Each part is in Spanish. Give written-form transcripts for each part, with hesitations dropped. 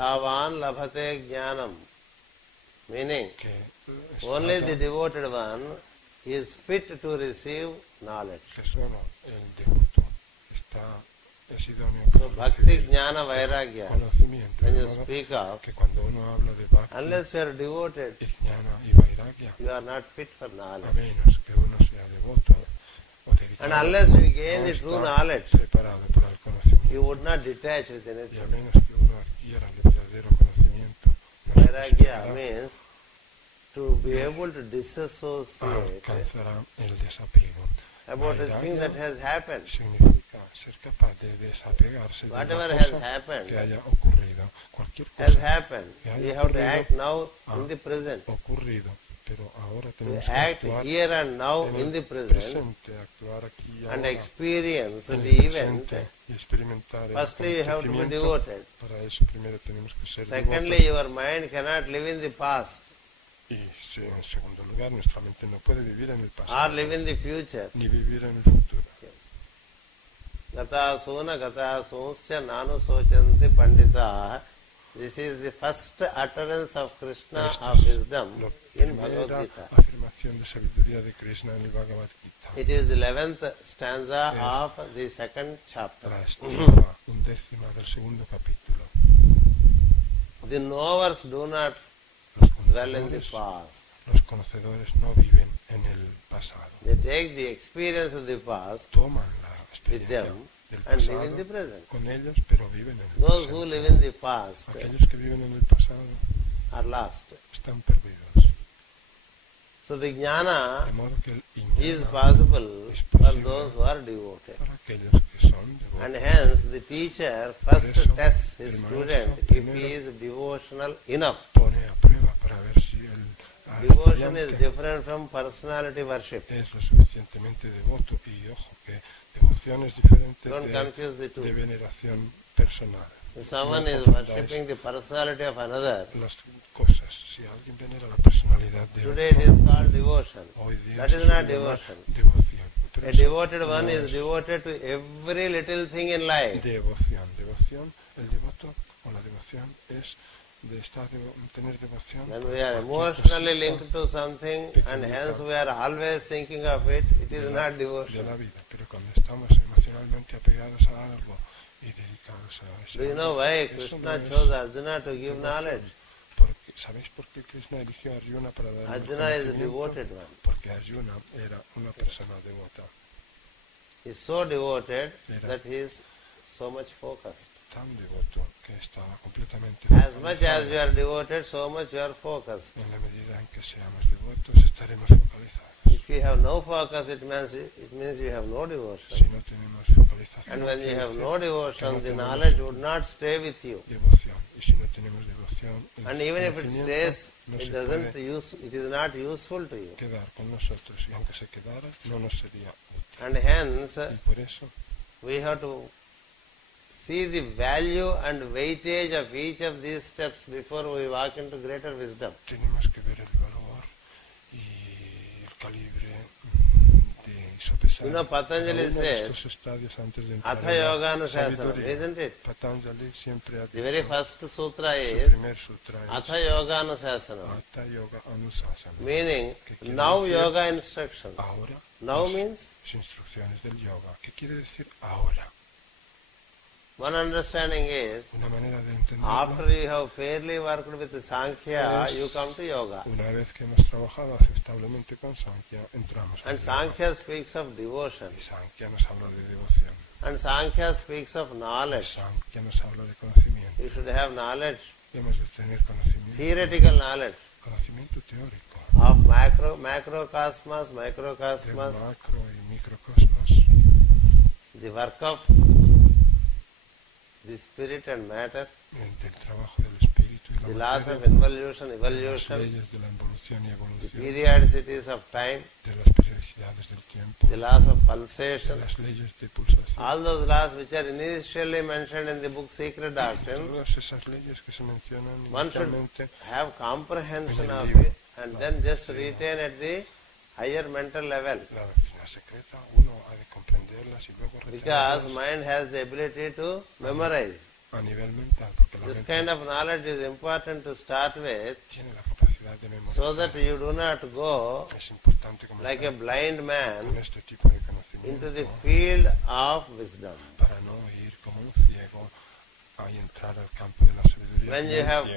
Shraddhavan labhate jnanam. Meaning, only the devoted one is fit to receive knowledge. So bhakti, jnana, vairagya, when you speak of, unless you are devoted, you are not fit for knowledge. And unless you gain the true knowledge, you would not detach with anything. Vairagya means to be able to disassociate about a thing that has happened. Whatever has happened has happened. We have to act now in the present. We act here and now in the present and experience the event. Firstly, you have to be devoted. Secondly, your mind cannot live in the past or live in the future. Gata suna gata sunsya nanu sochanti pandita. This is the first utterance of Krishna of wisdom in Bhagavad Gita. It is the 11th stanza of the second chapter. The knowers do not dwell in the past. They take the experience of the past with them and live in the present. Those who live in the past are lost. So the jnana is possible for those who are devoted. And hence the teacher first tests his student if he is devotional enough. Devotion is different from personality worship. Don't confuse the two. If someone is worshipping the personality of another, today it is called devotion. That is not devotion. A devoted one is devoted to every little thing in life. When we are emotionally linked to something and hence we are always thinking of it, it is not devotion. Do you know why Krishna chose Arjuna to give knowledge? Arjuna is a devoted one. He is so devoted that he is so much focused. As much as you are devoted, so much you are focused. If you have no focus, it means you have no devotion. And when you have no devotion, the knowledge would not stay with you. And even if it stays, it is not useful to you. And hence, we have to see the value and weightage of each of these steps before we walk into greater wisdom. You know, Patanjali says, Atha Yoganushasanam, isn't it? The very first sutra is Atha Yoganushasanam, meaning now yoga instructions. Now means one understanding is, after you have fairly worked with Sankhya, you come to yoga. And Sankhya speaks of devotion. And Sankhya speaks of knowledge. You should have knowledge, theoretical knowledge of macrocosmos, microcosmos, the work of the spirit and matter, the laws of involution, evolution, the periodicities of time, the laws of pulsation, all those laws which are initially mentioned in the book Secret Doctrine, one should have comprehension of it and then just retain at the higher mental level. Because mind has the ability to memorize. a nivel mental, porque la this kind of knowledge is important to start with, tiene la capacidad de memorizar. So that you do not go like a blind man este tipo de into the field of wisdom. Para no ir como un ciego a entrar al campo de la sabiduría. When you have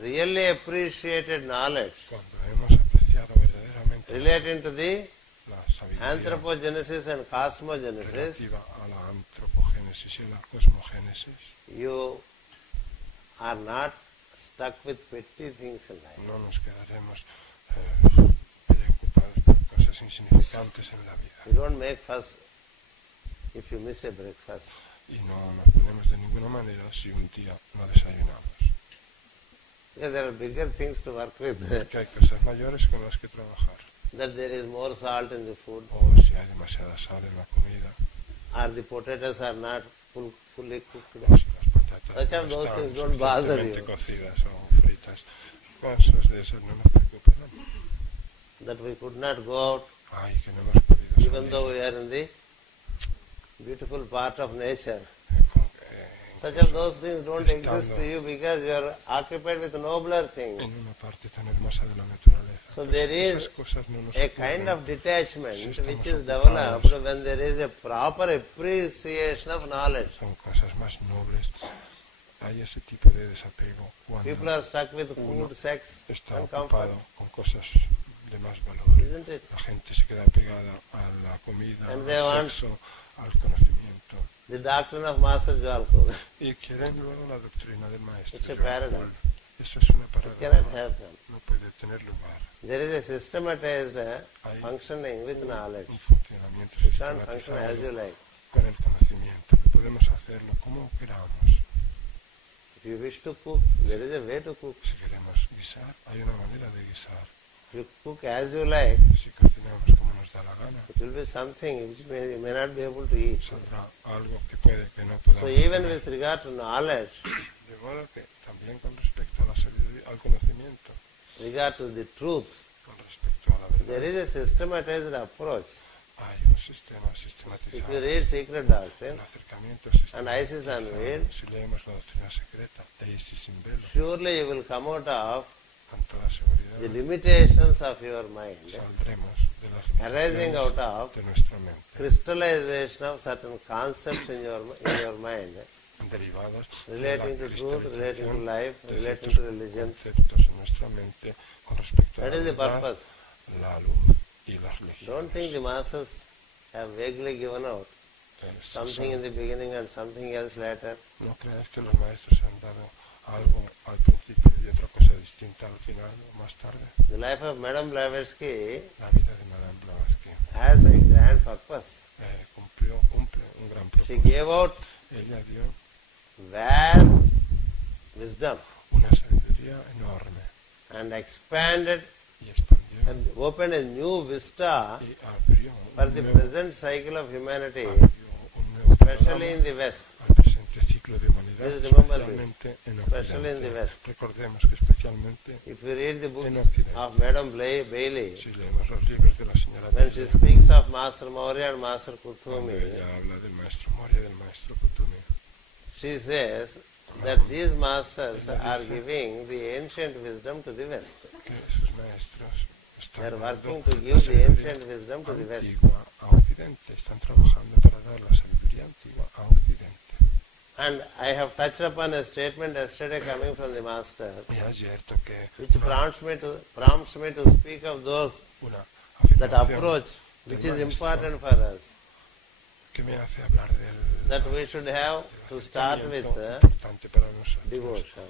really appreciated knowledge cuando hemos apreciado verdaderamente relating to the la sabiduría anthropogenesis and cosmogenesis, relativa a la antropogénesis y a la cosmogénesis, you are not stuck with petty things in life. No nos quedaremos preocupados por cosas insignificantes en la vida. You don't make fuss if you miss a breakfast. Y no nos ponemos de ninguna manera si un día no desayunamos. Because there are bigger things to work with. Porque hay cosas mayores con las que trabajar. That there is more salt in the food. O si hay demasiada sal en la comida. Or the potatoes are not fully cooked. O si las patatas Such of those things don't bother you. Cocidas o fritas. Cosas de esas no nos preocupan. That we could not go out. Ay, que no hemos podido even salir. though we are in the beautiful part of nature. Such of those things don't exist to you because you are occupied with nobler things. En una parte tan hermosa de la naturaleza. So there is a kind of detachment which is developed when there is a proper appreciation of knowledge. Son cosas más nobles. Hay ese tipo de desapego cuando people are stuck with food, sex, está and comfort. Con cosas de más valor. Isn't it? La gente se queda pegada a la comida, al sexo, al conocimiento. The doctrine of Master Jalko. Y quieren luego la doctrina del maestro. It's a paradox. Eso es una paradoja. It cannot happen. No puede tener lugar. There is a systematized functioning with knowledge. Un funcionamiento you can't function as you like. Con el conocimiento. No podemos hacerlo como queramos. If you wish to cook, there is a way to cook. Si queremos guisar, hay una manera de guisar. If you cook as you like, si cocinamos como nos da la gana, it will be something which you may not be able to eat. Saldrá algo que puede que no podamos. So even with regard to knowledge, de modo que también con respecto a la sabiduría, al conocimiento, regard to the truth, con respecto a la verdad, there is a systematized approach. Hay un sistema sistematizado. If you read Secret Doctrine and Isis Unveiled, si leemos la doctrina secreta de Isis sin velo, surely you will come out of con toda seguridad, the limitations of your mind, saldremos de las arising out of de nuestra mente, crystallization of certain concepts in your mind, derivados relating to truth, relating to life, relating to religions. Conceptos en nuestra mente con respecto That a is the purpose. La luz y las religiones. Don't think the masters have vaguely given out something in the beginning and something else later. No creas que los maestros han dado algo al principio y otra cosa distinta al final o más tarde. The life of Madame Blavatsky, la vida de Madame Blavatsky, has a grand purpose. Cumple un gran propósito. She gave out ella dio vast wisdom, una sabiduría enorme, and expanded y expandió and opened a new vista y abrió for the present cycle of humanity, un especially in the West. Al presente ciclo de humanidad, Please remember this, en especially in the West. Recordemos que especialmente if you read the books en of Madame Bailey, si leemos los libros de la señora when she speaks of Master Maurya and Master Kuthumi, ella habla del maestro Maurya y del maestro Kuthumi, she says that these masters are giving the ancient wisdom to the West. Que esos maestros they are working to give the ancient wisdom to the West. A Occidente, están trabajando para dar la sabiduría antigua a Occidente. And I have touched upon a statement yesterday coming from the Master, which prompts me to speak of those, that approach, which is important for us. That we should have to start with devotion.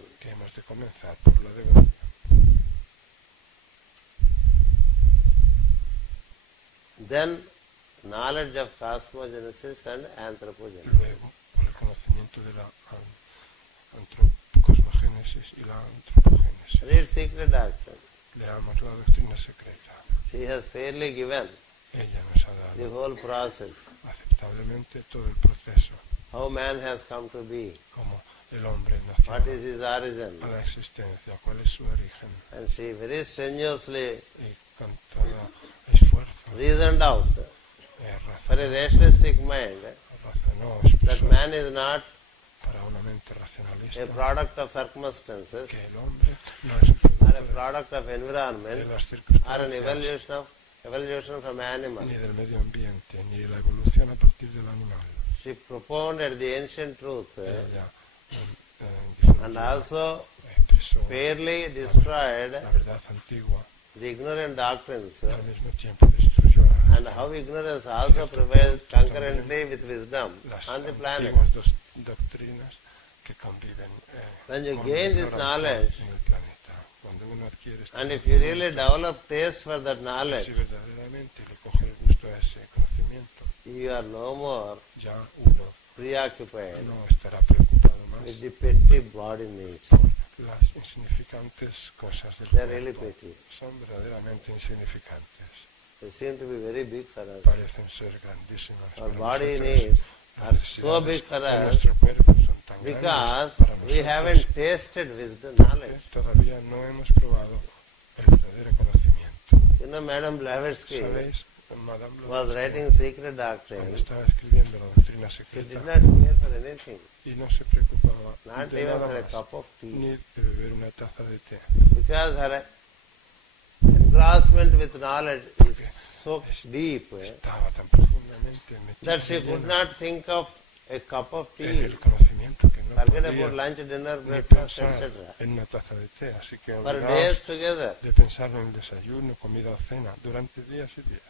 Then knowledge of cosmogenesis and anthropogenesis. De la cosmogénesis y la antropogénesis. Read Secret Doctrine. Leamos la doctrina secreta. She has fairly given ella nos ha dado the whole process. Aceptablemente todo el proceso. How man has come to be. Como el hombre nació. What is his origin. A la existencia. ¿Cuál es su origen? And she very strenuously y con todo esfuerzo reasoned out for a rationalistic mind that man is not para una mente racionalista, a product of circumstances, que el hombre no es un producto or a product of environment, de las or an circunstancias, evolution from animal. ni del medio ambiente, ni de la evolución a partir del animal. She propounded the ancient truth, Ella and also expresó fairly destroyed la verdad antigua, the ignorant doctrines, y al mismo tiempo destruyó and how ignorance also prevails concurrently with wisdom las on the planet. antiguas doctrinas que conviven When you con gain la this ignorancia knowledge, en el planeta. Cuando uno adquiere este and if you really conocimiento, develop taste for that knowledge, si verdaderamente le coge el gusto a ese conocimiento, you are no more ya uno preoccupied no estará preocupado más with the petty body needs. por las insignificantes cosas del They are really cuerpo. petty. Son verdaderamente insignificantes. They seem to be very big for us. Parecen ser grandísimas. Our para body nosotros. needs Las are so big necesidades for de us nuestro cuerpo son tan because grandes para we nosotros haven't tasted wisdom que knowledge. todavía no hemos probado el verdadero conocimiento. You know, Madam Blavatsky ¿Sabéis? Madame was Blavatsky, writing secret cuando doctrine. estaba escribiendo la doctrina She secreta, did not care for anything, y no se preocupaba not de even nada for a más, cup of tea, ni de beber una taza de té, because her engrossment with knowledge is so deep estaba tan profundamente that metida she could not think of a cup of en tea. el conocimiento que no Forget podía about lunch, dinner, ni breakfast, pensar etc. en una taza de té, así que For olvidaos days together. de pensar en el desayuno, comida o cena durante días y días.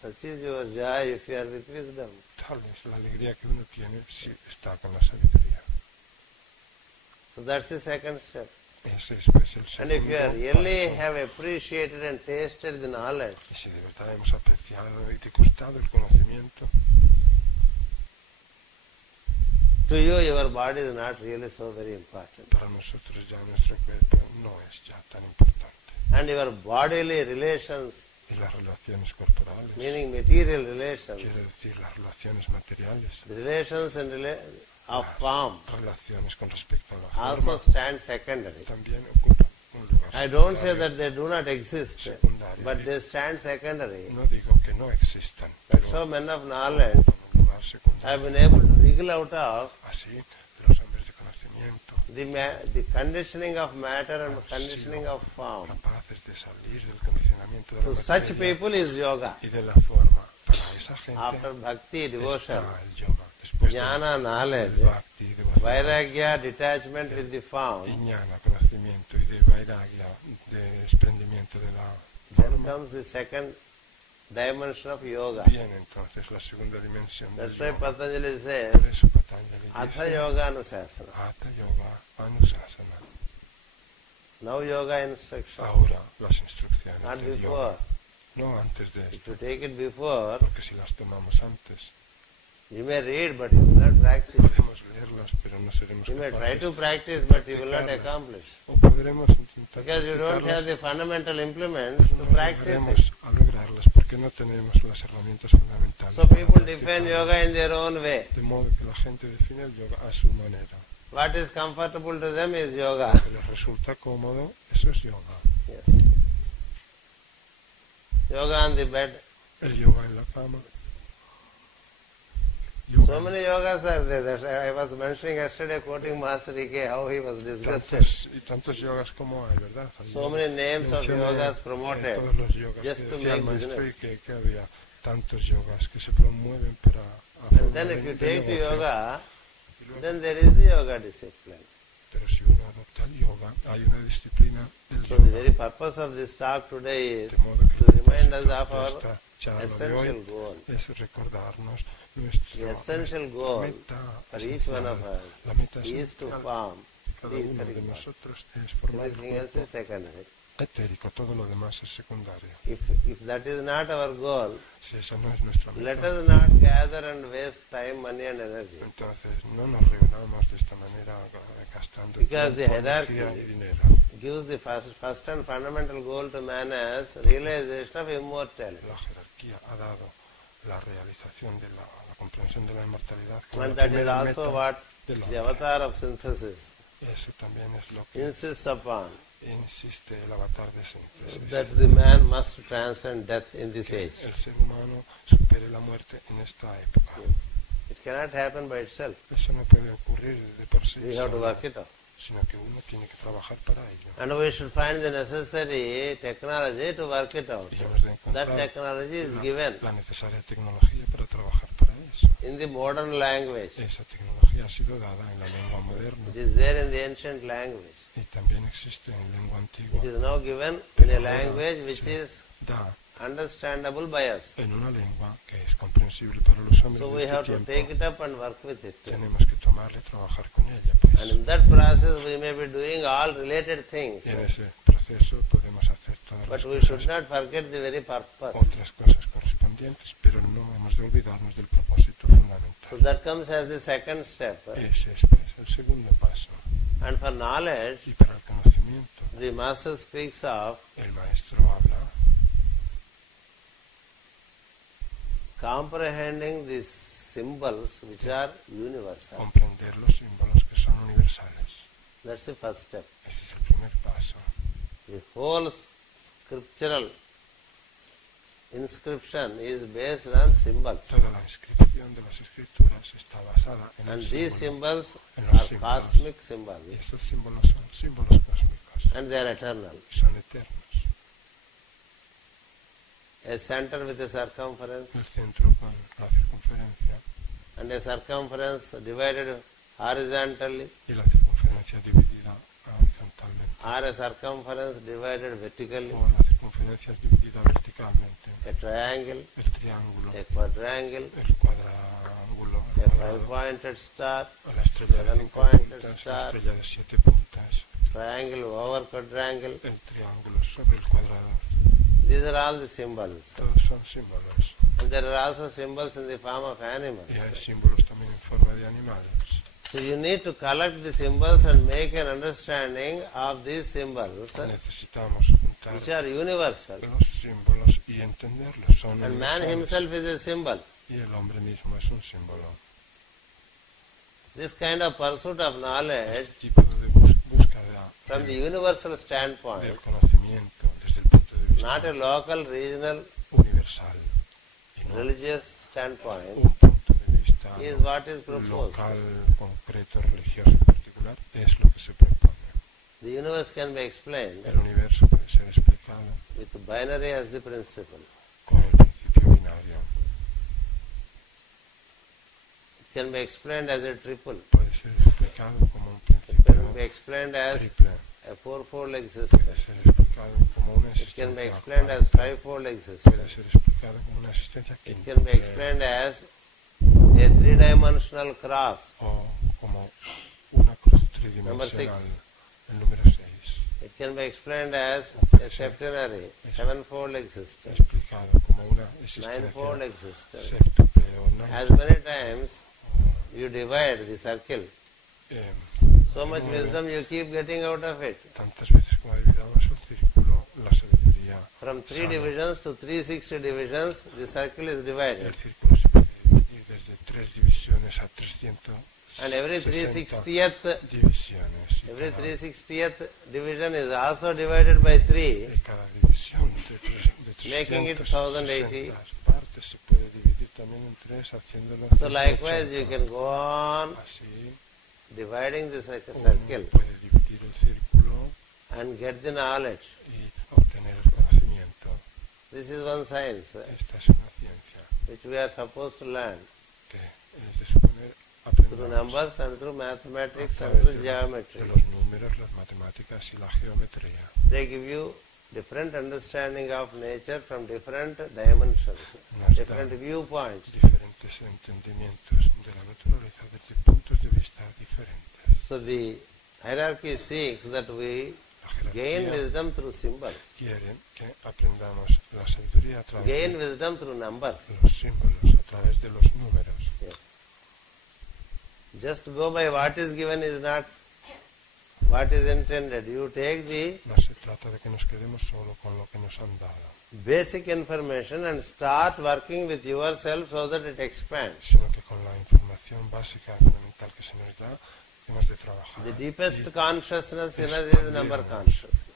Such is your joy if you are with wisdom. Tal es la alegría que uno tiene si está con la sabiduría. So that's the second step. Ese es pues el And if you segundo really paso. have appreciated and tasted the knowledge, Y si de verdad hemos apreciado y degustado el conocimiento, to you your body is not really so very important. para nosotros ya nuestro cuerpo no es ya tan importante. And your bodily relations, Y las relaciones corporales, meaning material quiere relations, decir las relaciones materiales, the relations and of form relaciones con respecto a la also forma, stand secondary. también ocupan un lugar I don't say secundario. that they do not exist, Secundario. but they stand secondary. No digo que no existan, That's pero how men of knowledge ocupan un lugar secundario. have been able to wriggle out of Así, los hombres de conocimiento, the conditioning of matter and conditioning of form. capaces de salir del condicionamiento de la To such materia people is yoga. y de la forma, para esa gente After bhakti, devotion, está el yoga. Después jnana, del knowledge, bhakti, devoción, vairagya, detachment with the y form, jnana, conocimiento, y de vairagya, de desprendimiento de la then forma, comes the second dimension of yoga. viene entonces la segunda dimensión del That's why yoga. Patanjali says, Por eso Patanjali Atha dice, yoga anusasana. Hatha yoga anusasana. Now yoga instruction. Ahora las instrucciones Not del before. yoga, no antes de If esto, you take it before, porque si las tomamos antes, you may read, but you will not practice. podemos leerlas, pero no seremos You may try capaces to practice, but you will not practicarlas. accomplish. O podremos intentar Because you don't practicarlas, have the fundamental implements to no practice llegaremos it. a lograrlas porque no tenemos las herramientas fundamentales. So para people define practicarlas. yoga in their own way. De modo que la gente define el yoga a su manera. What is comfortable to them is yoga. Lo que les resulta cómodo, eso es yoga. Yes. Yoga on the bed. El yoga en la cama. So many yogas are there. That I was mentioning yesterday, quoting Master Ike, how he was disgusted. Tantos yogas como hay, ¿verdad? So many names of Mencioné, yogas promoted todos los yogas just que to decía el make maestro y business. que había tantos yogas que se promueven para And then if you take to yoga, then there is the yoga discipline. Pero si uno adopta el yoga, hay una disciplina del So the yoga. very purpose of this talk today is De modo que to el remind us propósito of de our esta charla de essential hoy goal. es recordarnos The nuestra essential goal meta for each one of esencial. us La meta is to esencial form de cada the uno de etheric body. nosotros es formar el Everything else cuerpo is secondary. etérico, todo lo demás es secundario. If that is not our goal, Si esa no es nuestra let meta, us not gather and waste time, money and energy. entonces no nos reunamos de esta manera gastando Because the tiempo, hierarchy energía y dinero. gives the first and fundamental goal to man as realization of immortality. La jerarquía ha dado la realización de la comprensión de la inmortalidad como And la that is primera also meta what del the hombre. avatar of synthesis Eso también es lo que insists upon, insiste el avatar de síntesis. that the man must transcend death in this Que age. el ser humano supere la muerte en esta época. It cannot happen by itself. Eso no puede ocurrir de por sí. We have to work it out. Sino que uno tiene que trabajar para ello. And we should find the necessary technology to work it out. That technology is given. La necesaria tecnología para trabajar para eso. In the modern language. Esa tecnología ha sido dada en la lengua moderna. It is there in the ancient language. Y también existe en lengua antigua. It is now given in a language which is understandable by us. En una lengua que es comprensible para los hombres. So we have to take it up and work with it. Tenemos que tomarla y trabajar con ella. Pues. And in that process we may be doing all related things. En ese proceso podemos hacer todas But las we cosas, should not forget the very purpose. otras cosas correspondientes, pero no hemos de olvidarnos del propósito fundamental. So that comes as the second step. Ese es pues, el segundo paso. And for knowledge, y para el conocimiento, the master speaks of el maestro habla comprehending these symbols which are universal. Comprender los símbolos que son universales. That's the first step. Ese es el primer paso. The whole scriptural inscription is based on symbols. Toda la inscripción de las escrituras está basada en and el these símbolo, symbols en are símbolos. cosmic symbols. Y esos símbolos son símbolos cósmicos. And they are eternal. Y son eternos. A center with a circumference. El centro con la circunferencia. And a circumference divided horizontally. Y la circunferencia dividida horizontalmente. Or a circumference divided vertically. O la circunferencia dividida verticalmente. A triangle. El triángulo. A quadrangle. El cuadrángulo. A five-pointed star. La estrella de 5 puntas. La estrella de 7 puntas. Triangle over quadrangle. El triángulo sobre el cuadrado. These are all the symbols. Todos son símbolos. And there are also symbols in the form of animals. Y hay símbolos también en forma de animales. So you need to collect the symbols and make an understanding of these symbols, Necesitamos juntar which are universal. los símbolos y entenderlos. Son And man himself is a symbol. Y el hombre mismo es un símbolo. This kind of pursuit of knowledge, Este tipo de búsqueda from the universal standpoint, del conocimiento desde el punto de vista not a local, regional, universal y no religious standpoint, un punto de vista is what is proposed. local, concreto, religioso particular, es lo que se propone. The universe can be explained El universo puede ser explicado with binary as the principle. con el principio binario. It can be explained as a triple. Puede ser explicado como un It principio can be explained as triple. a fourfold Puede existence. ser explicado como una It can be existencia explained cuádruple. as fivefold Puede existence. ser explicado como una existencia It can be quíntuple. explained as a three-dimensional cross. O como una cruz Number tridimensional. 6. El número 6. It can be explained as a septenary, sevenfold existence, Explicado como una ninefold existencia existence. séptuple o As many times you divide the circle, so much wisdom you keep getting out of it. tantas veces como dividamos el círculo, la sabiduría From 3 sale. divisions to 360 divisions, the circle is El divided. círculo se puede dividir desde 3 divisiones a 300. And every 360th divisiones. Y Every cada- 360th division is also divided by 3, y cada división de 360 making it 1080. partes se puede dividir también en 3 haciéndolo So likewise you can go on así dividing the circle uno puede dividir el círculo and get the knowledge. y obtener el conocimiento. This is one science Esta es una ciencia which we are supposed to learn que es de suponer through aprendamos numbers and through mathematics a and través through de geometry. los números, las matemáticas y la geometría. They give you different understanding of nature from different dimensions, Nos different dan viewpoints. diferentes entendimientos de la naturaleza desde puntos de vista diferentes. So the hierarchy seeks that we La gain jerarquía wisdom through symbols, quieren que aprendamos la sabiduría a través gain de wisdom through numbers. los símbolos, a través de los números. Yes. Just go by what is given is not what is intended. You take the No se trata de que nos quedemos solo con lo que nos han dado, basic information and start working with yourself so that it expands. sino que con la información básica fundamental que se nos da, hemos de trabajar. The deepest consciousness in us is expandirnos. number consciousness.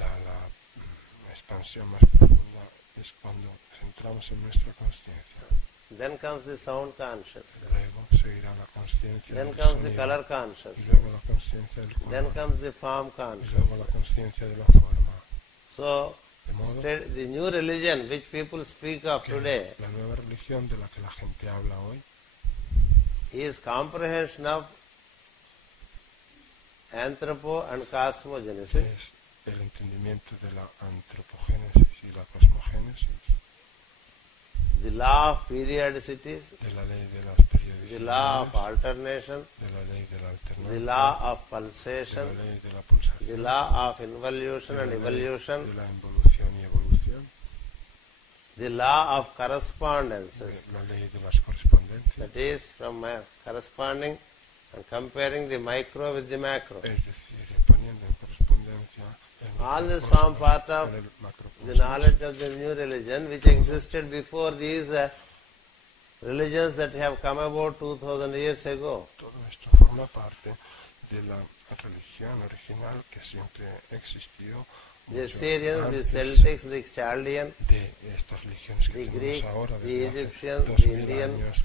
La expansión más profunda es cuando centramos en nuestra conciencia. Then comes the sound consciousness. Luego seguirá la conciencia Then del comes the sonido. color Y consciousness. luego la conciencia del color. Then comes the form Y luego la consciousness. conciencia de la forma. So, De modo the new religion which people speak of que today la nueva religión de la que la gente habla hoy is comprehension of anthropo and cosmogenesis, es el entendimiento de la antropogénesis y la cosmogénesis, the law of periodicities, de la ley de las the law of periodicidades, alternation, de la ley de la the alternancia, law of de pulsation, la ley de la pulsación, the law of involution de and la ley evolution, de la involución y evolución, the law of de correspondences, la ley de las correspondencias, that is from my corresponding and comparing the micro with the macro. es decir, poniendo en correspondencia el All this macrocosmos form part of con el macrocosmos. the knowledge of the new religion which existed before these religions that have come about 2000 years ago. Todo esto forma parte de la religión original que siempre existió. The Assyrians, the Antes Celtics, the Chaldean, de estas religiones que the tenemos Greek, ahora, the desde hace Egyptian, 2000 the Indian, años,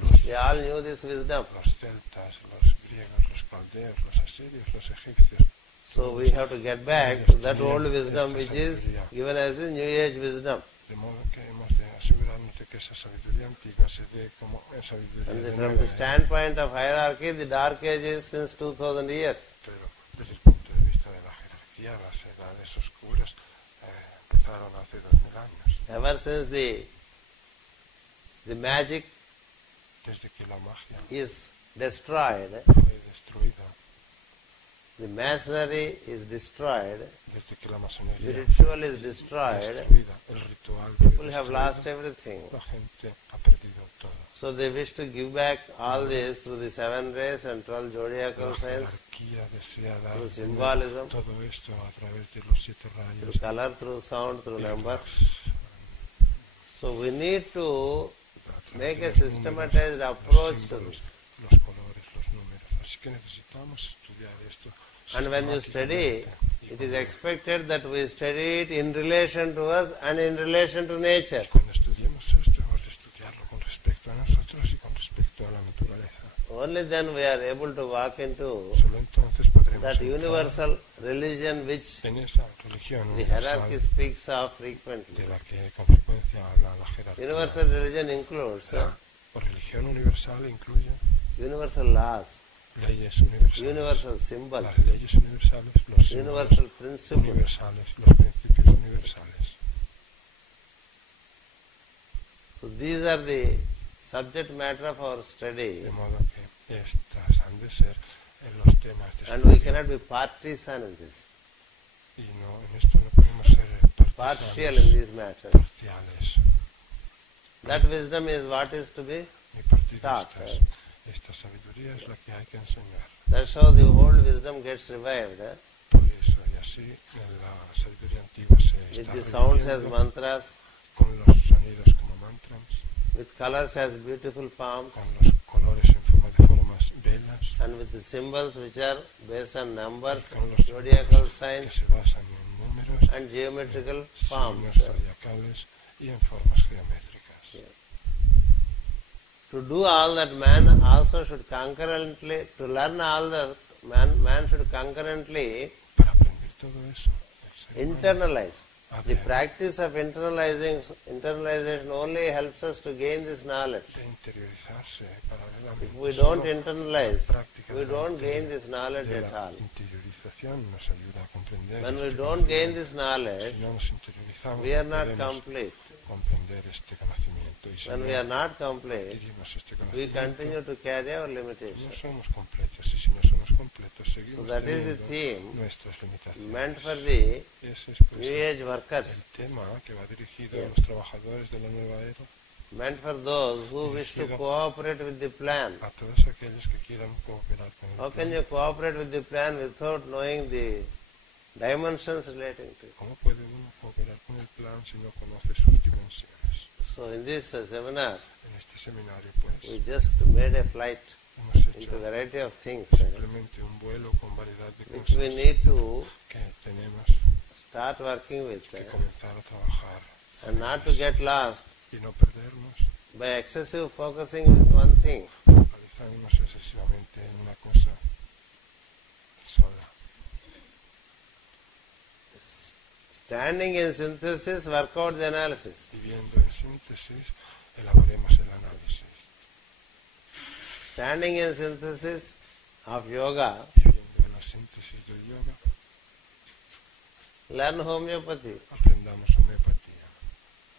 los they all knew this wisdom. celtas, los griegos, los caldeos, los asirios, los egipcios. So we have to get back to that old wisdom which is given as the New Age wisdom. De modo que hemos de asegurarnos de que esa sabiduría antigua se dé como sabiduría And de from nueva the era. standpoint of hierarchy, the Dark Age is since 2000 years. Pero desde el punto de vista de la jerarquía, las edades oscuras empezaron hace 2000 años. Ever since the magic Desde que la magia is destroyed, fue destruida, the masonry is destroyed, desde que la the masonería ritual is fue destroyed, destruida, el ritual fue people have lost destruido, everything. la gente ha perdido todo. So they wish to give back all this through the 7 rays and 12 zodiacal La signs, jerarquía desea dar through symbolism, todo esto a través de los 7 through rayos color, through sound, through y number. los, So we need to a través make de a los systematized números, approach los to símbolos, this. los colores, los números. Así que necesitamos estudiar esto. And when you study, sistemáticamente. it is expected that we study it in relation to us and in relation to nature. Cuando estudiemos esto, hemos de estudiarlo con respecto a nosotros y con respecto a la naturaleza. Only then we are able to walk into Solo entonces podremos that entrar universal religion which en esa religión the universal hierarchy speaks of frequently. de la que con frecuencia habla la jerarquía. Universal religion includes La religión universal incluye universal laws, leyes universales, universal symbols, las leyes universales, los símbolos universal principles. universales, los principios universales. So these are the subject matter of our study, De modo que estas han de ser en los temas de and we estudio. cannot be partisan in this, Y no, en esto no podemos ser partial in these matters. parciales That wisdom is what is to be ni partidistas. taught. Esta sabiduría es la que hay que enseñar. That's how the old wisdom gets revived. Por eso, y así la sabiduría antigua se With está the sounds as reviviendo mantras, con los sonidos como mantras, with colors as beautiful forms, con los colores en forma de formas bellas, and with the symbols which are based on numbers, con los zodiacal que signs, se basan en números, and geometrical forms. signos zodiacales y en formas geométricas. Yes. To do all that, man also should concurrently, to learn all that, man should concurrently Para aprender todo eso, el ser humano internalize. ha The de practice of internalization only helps us to gain this knowledge. interiorizarse If paralelamente. we Solo don't internalize, la práctica we de la don't gain this knowledge de at la all. interiorización nos ayuda a comprender. When we este don't gain conocimiento. this knowledge, Si no nos interiorizamos, we are no not podemos complete. comprender este conocimiento. Y si When no we are not complete, adquirimos este we conocimiento, continue to carry our no limitations. somos completos. Y si no somos completos, So seguimos that is the teniendo theme nuestras limitaciones. meant for the Ese es pues, New Age workers, el tema que va dirigido Yes. a los trabajadores de la nueva era, meant for those who wish to cooperate with the plan. a todos aquellos que quieran cooperar con el How can plan. you cooperate with the plan without knowing the dimensions relating to it? ¿Cómo puede uno cooperar con el plan si no conoce sus dimensiones? So in this seminar, En este seminario, pues, we just made a flight hemos hecho into a variety of things simplemente un vuelo con variedad de which we cosas need to que tenemos start working with que comenzar a trabajar and not to get lost y no perdernos by excessive focusing with one thing. Focalizarnos excesivamente en una cosa sola. Standing in synthesis, work out the analysis. Viviendo en síntesis, elaboremos el análisis. Standing in synthesis of yoga, viviendo en la síntesis del yoga, learn homeopathy. Aprendamos homeopatía.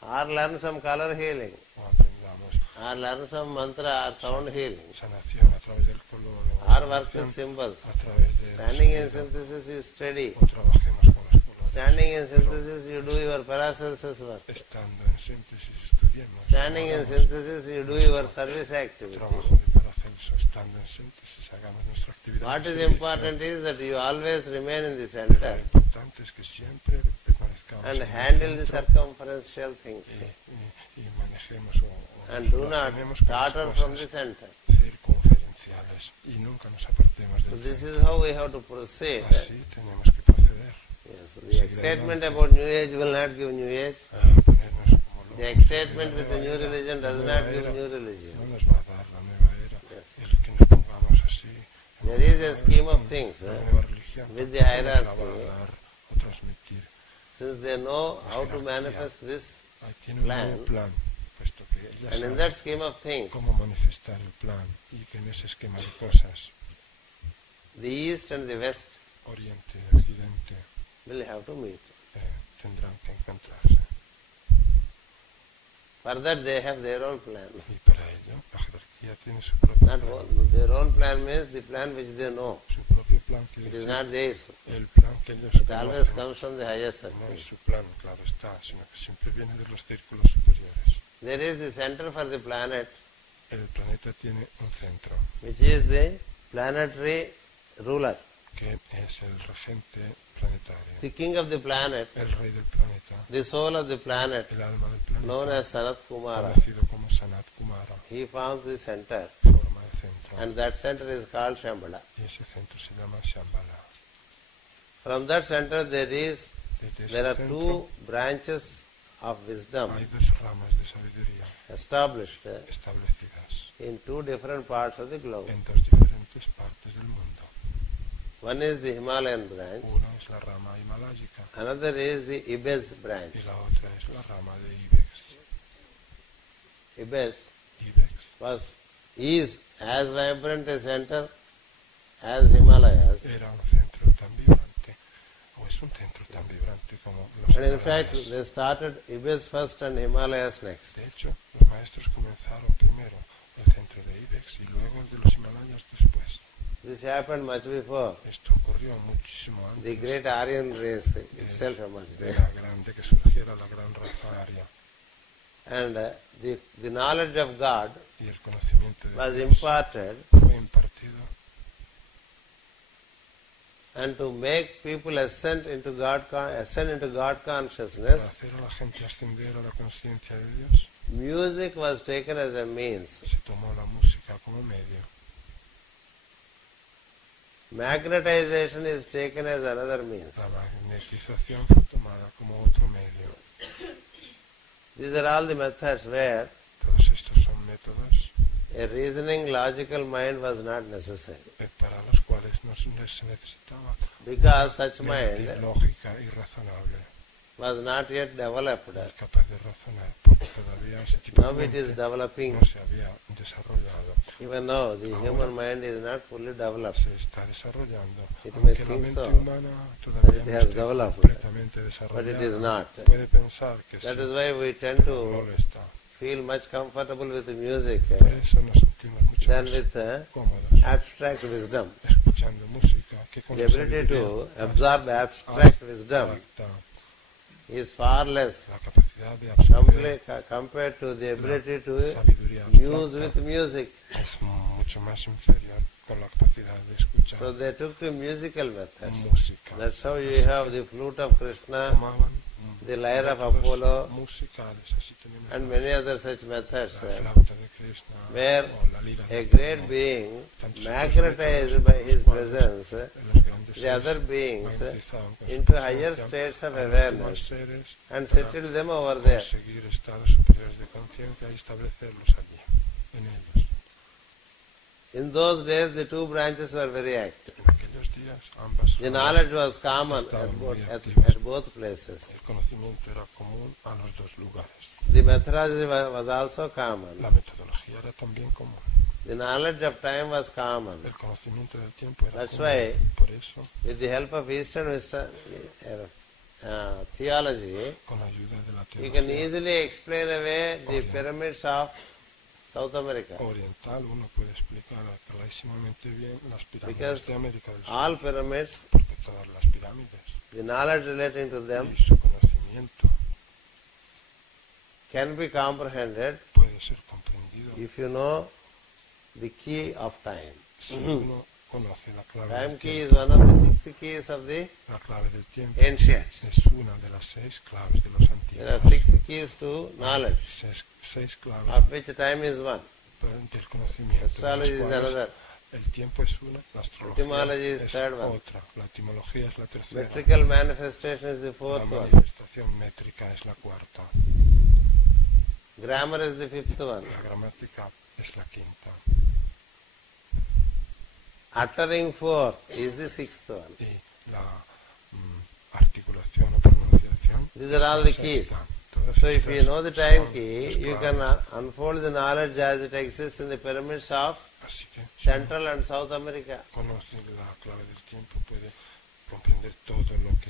Or learn some color healing. O aprendamos. Or learn some mantra or sound healing. Sanación a través del color. Or work with symbols. A través de standing in synthesis, you study. O trabajemos con los colores. Standing in synthesis, you do your paracelsus work. Estando en síntesis, estudiemos. Standing in synthesis, you do your service activity. Trabajo de Paracelso. Estando en síntesis, hagamos nuestra actividad. What is important is that you always remain in the center. Lo importante es que siempre permanezcamos and handle the circumferential things. Y manejemos and do not totter from the center. Circunferenciales. Y nunca nos apartemos del so this is how we have to proceed. Así tenemos que proceder. Yes, the excitement about New Age will not give New Age. The excitement with the new religion does not give new religion. No nos va a dar la nueva era. Yes. El que nos pongamos así. There is a scheme of things with the hierarchy. Since they know how to manifest this plan, and in that scheme of things, the East and the West will have to meet. For that they have their own plan. Not one, their own plan means the plan which they know. It is not theirs. It always comes from the higher circles. There is the center for the planet, which is the planetary ruler. The king of the planet, the soul of the planet, known as Sanat Kumara. He forms the center, and that center is called Shambhala. From that center there are two branches of wisdom established in two different parts of the globe. One is the Himalayan branch, another is the Ibis branch. Ibis is as vibrant a center as Himalayas. And in fact, they started Ibis first and Himalayas next. This happened much before. The great Aryan race itself emerged. And the knowledge of God was imparted, and to make people ascend into God consciousness, music was taken as a means. Magnetization is taken as another means. These are all the methods where a reasoning, logical mind was not necessary. Because such mind was not yet developed. Now it is developing. Even now, the human mind is not fully developed. It may think so, that it has developed, but it is not. That is why we tend to feel much comfortable with the music than with abstract wisdom. The ability to absorb abstract wisdom is far less compared to the ability to muse with music. So they took the musical method. That's how you have the flute of Krishna, the lyre of Apollo, and many other such methods, where a great being, magnetized by his presence, the other beings into higher states of awareness and settle them over there. In those days, the two branches were very active. The knowledge was common at both places. The methodology was also common. The knowledge of time was common. That's why, with the help of Eastern theology, you can easily explain away the pyramids of South America. Because all pyramids, the knowledge relating to them can be comprehended if you know the key of time. Time key is one of the 6 keys of the ancients. There are 6 keys to knowledge, of which time is one. Astrology is another. Etymology is third one. Metrical manifestation is the fourth one. Grammar is the fifth one. Uttering forth is the sixth one. These are all the keys. So if you know the time key, you can unfold the knowledge as it exists in the pyramids of Central and South America.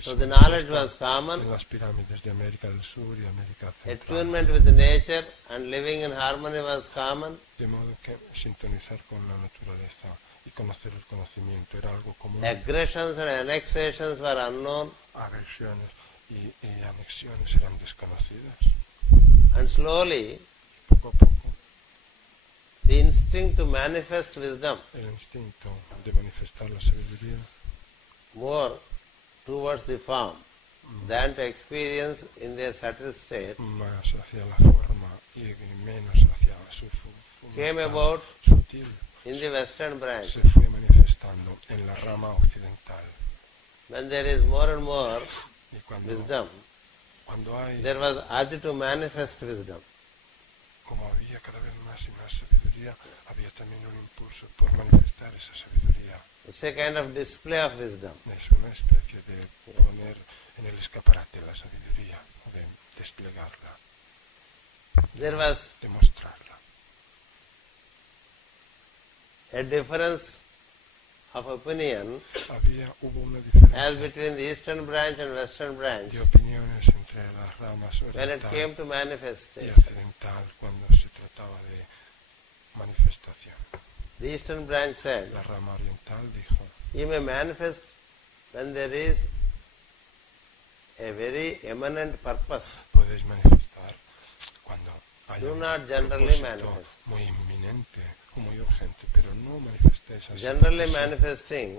So the knowledge was common. Attunement with nature and living in harmony was common. Aggressions and annexations were unknown. And slowly, the instinct to manifest wisdom more towards the form than to experience in their subtle state came about in the western branch. When there is more and more wisdom, there was urge to manifest wisdom. It's a kind of display of wisdom. There was a difference of opinion as between the eastern branch and western branch when it came to manifestation. The eastern branch said, you may manifest when there is a very eminent purpose. Do not generally manifest. Generally manifesting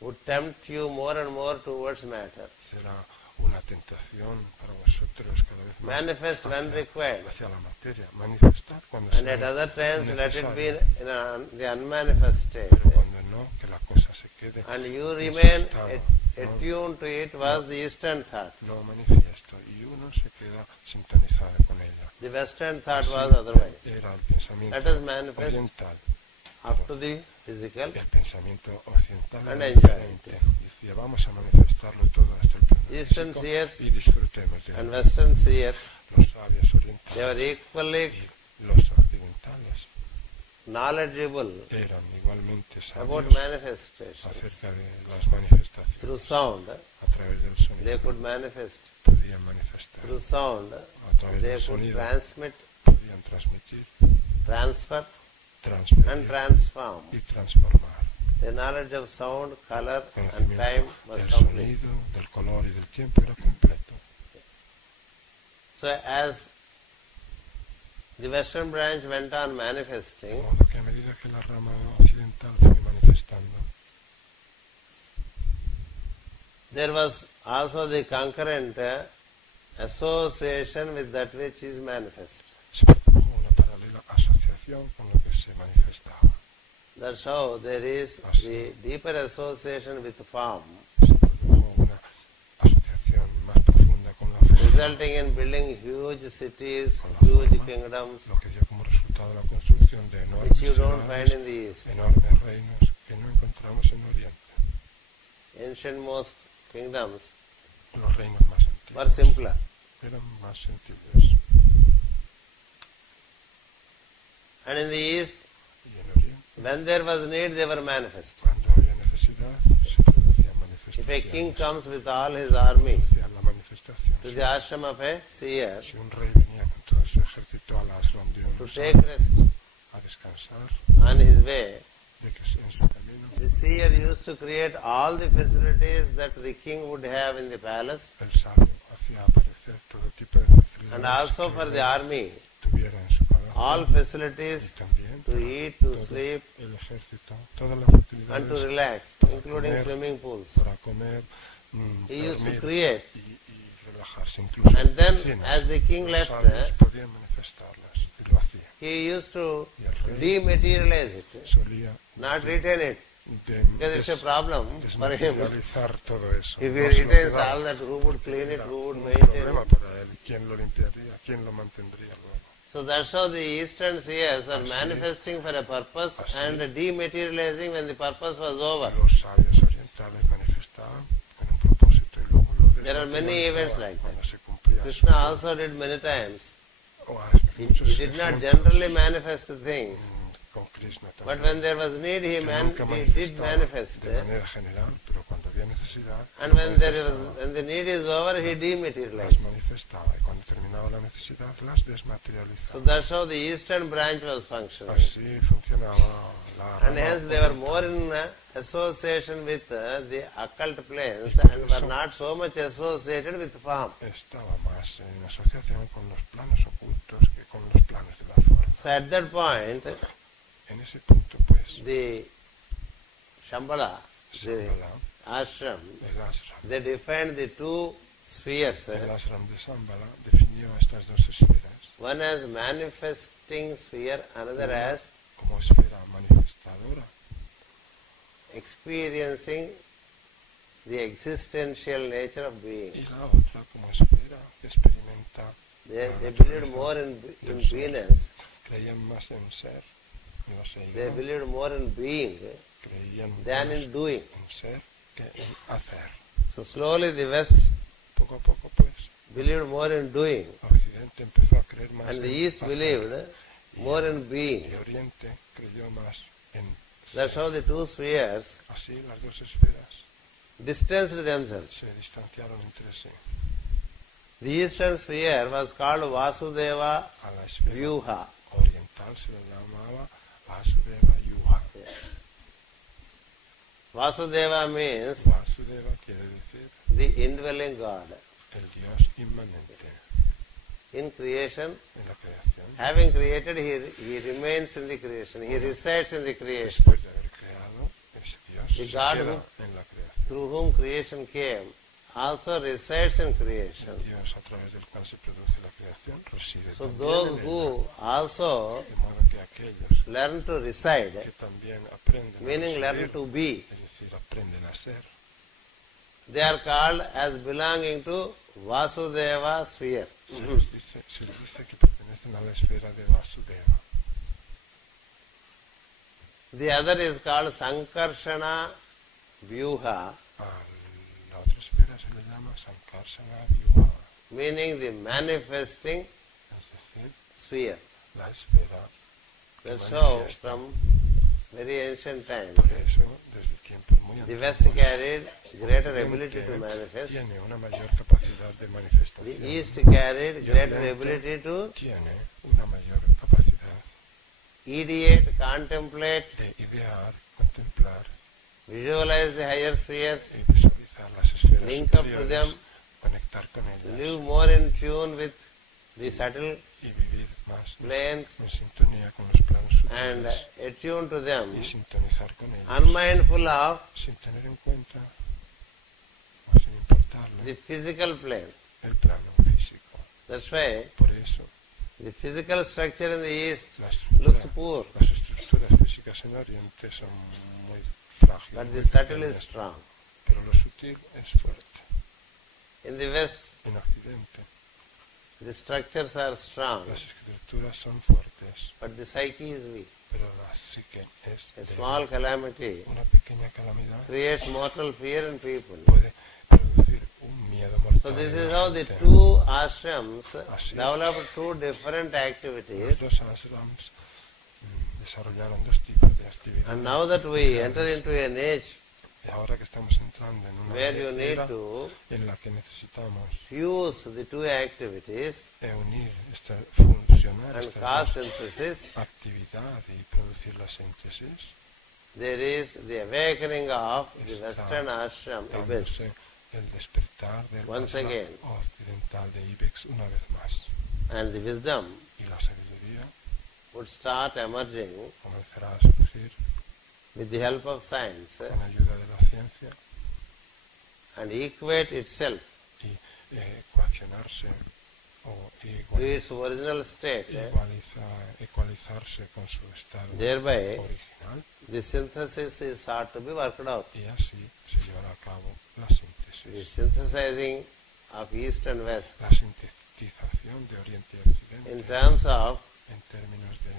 would tempt you more and more towards matter. Manifest when required. And at other times let it be in the unmanifest state. And you remain attuned to it was the eastern thought. The western thought was otherwise. Let us manifest up to the physical and enjoy it. Eastern seers and western seers, they were equally knowledgeable about manifestations. Through sound, they could manifest. Through sound, they could transmit, transfer, and transform. The knowledge of sound, color, and time was complete. So as the western branch went on manifesting, there was also the concurrent association with that which is manifest. That's how there is the deeper association with form, resulting in building huge cities, huge kingdoms, which you don't find in the East. Ancient most kingdoms were simpler. And in the East, when there was need, they were manifest. If a king comes with all his army to the ashram of a seer to take rest on his way, the seer used to create all the facilities that the king would have in the palace, and also for the army, all facilities to eat, to sleep, and to relax, including swimming pools. He used to create. And then, as the king left, he used to dematerialize it, not retain it. Because it's a problem for him. If he retains all that, who would clean it, who would maintain it? So that's how the Eastern seers were manifesting for a purpose and dematerializing when the purpose was over. There are many events like that. Krishna also did many times. He did not generally manifest things, but when there was need, he did manifest. And when the need is over, he dematerialized. So that's how the Eastern branch was functioning. And hence they were more in association with the occult planes and were not so much associated with form. So at that point, the Shambhala, the ashram, they defined the two spheres. One as manifesting sphere, another as experiencing the existential nature of being. They believed more in beingness. They believed more in being than in doing. So slowly the West believed more in doing, and the East believed more in being. That's how the two spheres distanced themselves. The Eastern sphere was called Vasudeva Vyuha. Vasudeva means the indwelling God. In creation, having created, he remains in the creation. He resides in the creation. The God through whom creation came also resides in creation. So those who also learn to reside, meaning learn to be, they are called as belonging to Vasudeva sphere. The other is called Sankarshana Vyuha, meaning the manifesting sphere. That's how from very ancient times the West carried greater ability to manifest. The East carried greater ability to ideate, contemplate, visualize the higher spheres, link up to them, live more in tune with the subtle planes and attune to them, unmindful of the physical plane. That's why the physical structure in the East looks poor. estructuras físicas en Oriente son muy frágiles. But the subtle is strong. Pero lo sutil es fuerte. In the West, en Occidente, the structures are strong. Las estructuras son fuertes. But the psyche is weak. Pero la psique es a small calamity una pequeña calamidad creates mortal fear in people. Puede producir un miedo mortal. So this is how the two ashrams developed two different activities. Los dos ashrams desarrollaron dos tipos de actividades. And now that we enter into an age y ahora que estamos entrando en una where you need era to en la que necesitamos fuse the two activities unir funcionar and estas cause dos synthesis, actividad y producir la síntesis, there is the awakening of the Western ashram abyss. El despertar del Once again. occidental de Ibex una vez más. And the wisdom Y la sabiduría would start emerging comenzará a surgir with the help of science con ayuda de la ciencia and equate itself y ecuacionarse o to its original state. Ecualizarse con su estado Thereby, original. the synthesis is sought to be worked out. Y así se llevará a cabo la síntesis. The synthesizing of East and West La sintetización de Oriente y Occidente in terms of en términos de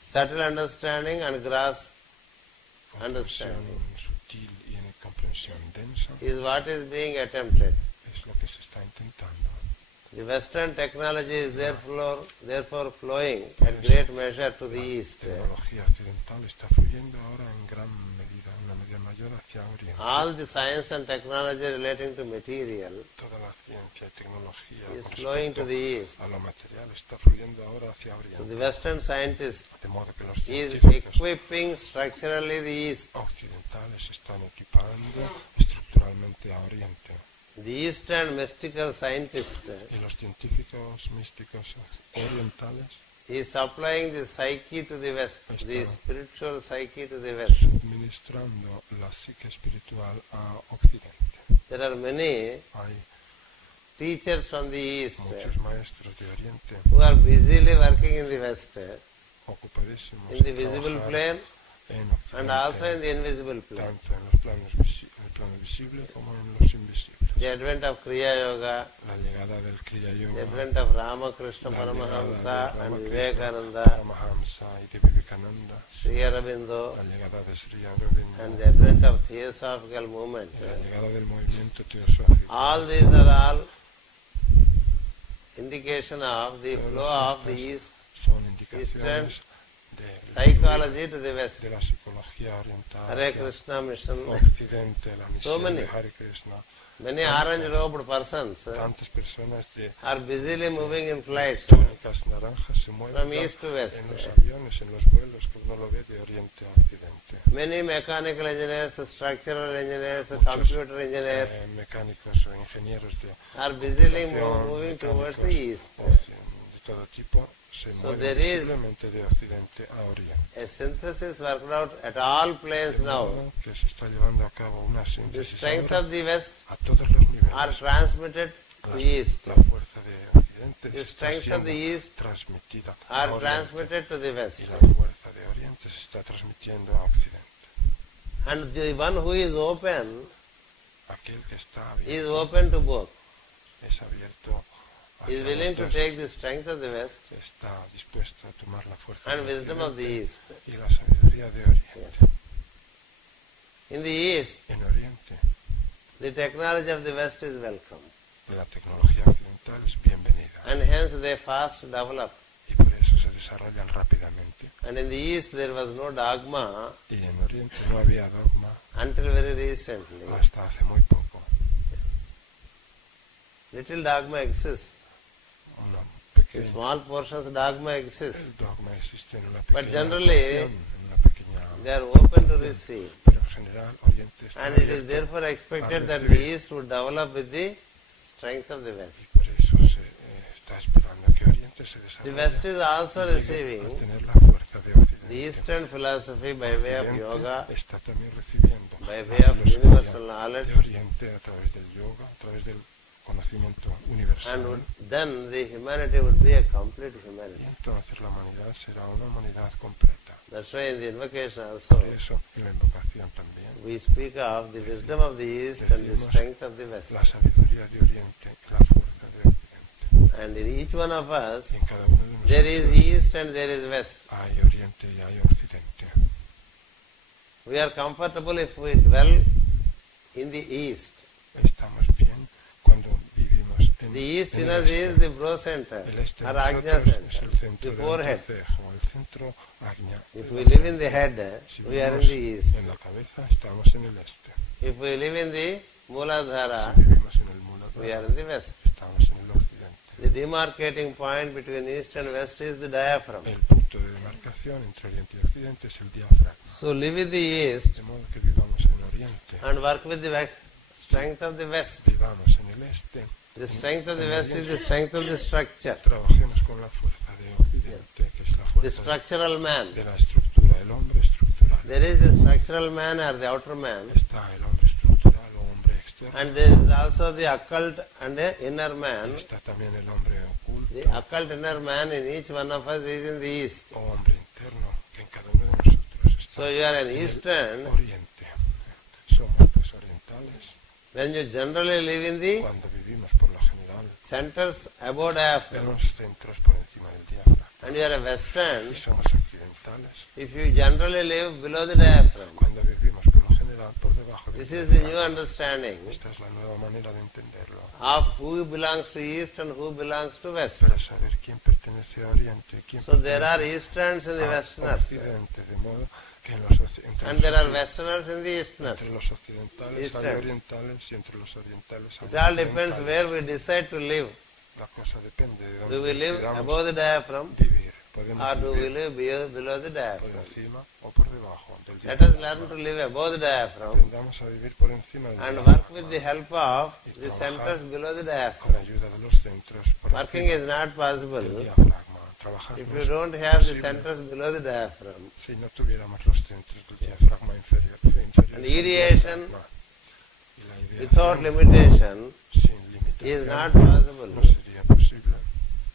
subtle understanding and gross comprensión understanding sutil y en comprensión densa is what is being attempted. es lo que se está intentando. The Western technology is therefore flowing at great measure to the East. La tecnología occidental está fluyendo ahora en gran medida, en una medida mayor hacia Oriente. All the science and technology relating to material Toda la ciencia y tecnología is con flowing to respecto the East. a lo material está fluyendo ahora hacia So Oriente. the Western scientist De modo que los is científicos equipping structurally the East. occidentales están equipando estructuralmente a Oriente. The Eastern mystical scientist Y los científicos místicos orientales is supplying the psyche to the West, the spiritual psyche to the West. suministrando la psique espiritual a Occidente. There are many Hay teachers from the East muchos maestros de Oriente who are busily working in the West, ocupadísimos in the en visible trabajar plane en Occidente, and also in the invisible plane. tanto en los planos en el plano visible como en los invisibles. The advent of Kriya Yoga, La llegada del Kriya the Yoga, advent of Ramakrishna la Paramahamsa llegada and de Vivekananda, Paramahamsa y de Vivekananda, Sri Aurobindo, la llegada de Sri Aurobindo, and the advent of Theosophical movement. la llegada del movimiento teosófico. All these are all indication of the flow of the East Son indicaciones de psychology to the West. la psicología oriental, Hare Krishna mission. Occidente, la misión many. de Hare Krishna. Many orange-robed persons Tantas personas de are busily moving in flights túnicas naranjas se mueven from east to west. en los aviones, en los vuelos que uno lo ve de oriente a occidente. Many mechanical engineers, structural engineers, computer engineers Mecánicos o ingenieros de are busily computación, moving towards mecánicos the east. de todo tipo se So mueven there is visiblemente de occidente a oriente. a synthesis worked out at all planes De now. modo que se está llevando a cabo una The síntesis strengths ahora of the West a todos los niveles. are transmitted to east. La fuerza de occidente The está strengths of the siendo east transmitida a are oriente transmitted to the West. y la fuerza de oriente se está transmitiendo a occidente. And the one who is open Aquel que está is abierto open to both. es abierto Is hacia willing los to dos, take the strength of the West está dispuesto a tomar la fuerza and de wisdom of the occidente East. y la sabiduría de oriente. Yes. In the East, En oriente the technology of the West is welcome. la tecnología occidental es bienvenida And hence they fast develop. y por eso se desarrollan rápidamente. And in the East there was no dogma Y en oriente no había dogma until very recently. hasta hace muy poco. Little dogma exists. Una In pequeña, small portions dogma exists. el dogma existe en una But pequeña generally, porción, en una pequeña, They are open to receive. pero en general oriente está And it is abierto. therefore expected that the recibir. East would develop with the strength of the West. Por eso se está esperando que Oriente se The desarrolle West is also y llegue receiving a tener la fuerza de Occidente. the Eastern philosophy by way of Occidente yoga, está también recibiendo by la way of filosofía universal knowledge, de Oriente a través del yoga, a través del conocimiento universal. and then the humanity would be a complete Y humanity. entonces la humanidad será una humanidad completa. That's why in the invocation also, por eso en la invocación también, we speak of the wisdom of the East and the strength of the West. La sabiduría de Oriente, la fuerza de Occidente. And in each one of us, En cada uno de nosotros, there is East and there is West. Hay Oriente y hay Occidente. We are comfortable if we dwell in the East. Estamos bien cuando vivimos en The East in el us este. is the brow center, El este or de Ajna nosotros center, es el centro the del forehead. entrecejo, el centro Ajna. If we live in the head, Si we are in vivimos the East. en la cabeza, estamos en el este. If we live in the Muladhara, Si vivimos en el we are Muladhara, in the West. estamos en el occidente. The demarcating point between East and West is the diaphragm. El punto de demarcación entre Oriente y Occidente es el diafragma. So live with the East De modo que vivamos en Oriente, and work with the strength of the West. vivamos en el este, The strength of the West is the strength of the structure. trabajemos con la fuerza de Occidente, que es la The fuerza structural man. de la estructura, el hombre estructural. There is the structural man or the outer man. Está el hombre estructural o hombre externo. And there is also the occult and the inner man. Está también el hombre oculto The occult inner man in each one of us is in the East. o hombre interno, que en cada uno de nosotros está So you are an en el Eastern. Oriente. Somos pues orientales. When you generally live in the Cuando vivimos por lo general centers above en diaphragm. los centros por encima del diafragma. And you are a Western. Y somos occidentales. If you generally live below the diaphragm. Cuando vivimos por lo general por debajo del This is the new diafragma. understanding Esta es la nueva manera de entenderlo. of who belongs to East and who belongs to West. Para saber quién pertenece a Oriente, quién So there are pertenece Easterns and the a Westerners. Occidente, de modo que en los entre And los there are occidentales- Westerners and the Easterners. entre los occidentales hay Easterns. orientales y entre los orientales hay It all depends occidentales. where we decide to live. La cosa depende de Do dónde we live decidamos above the diaphragm vivir. Podemos or do we vivir live below the por diaphragm? encima o por debajo del Let us diafragma. learn to live above the diaphragm Aprendamos a vivir por encima del and diafragma, work with the help of the centers below the con diaphragm. ayuda de los centros por Working encima is not del possible diafragma. Trabajar if no you es don't have the posible centers below the diaphragm. si no tuviéramos los centros del diafragma inferior And al ideation diafragma. Y la ideación without limitation sin is limitación not possible no sería posible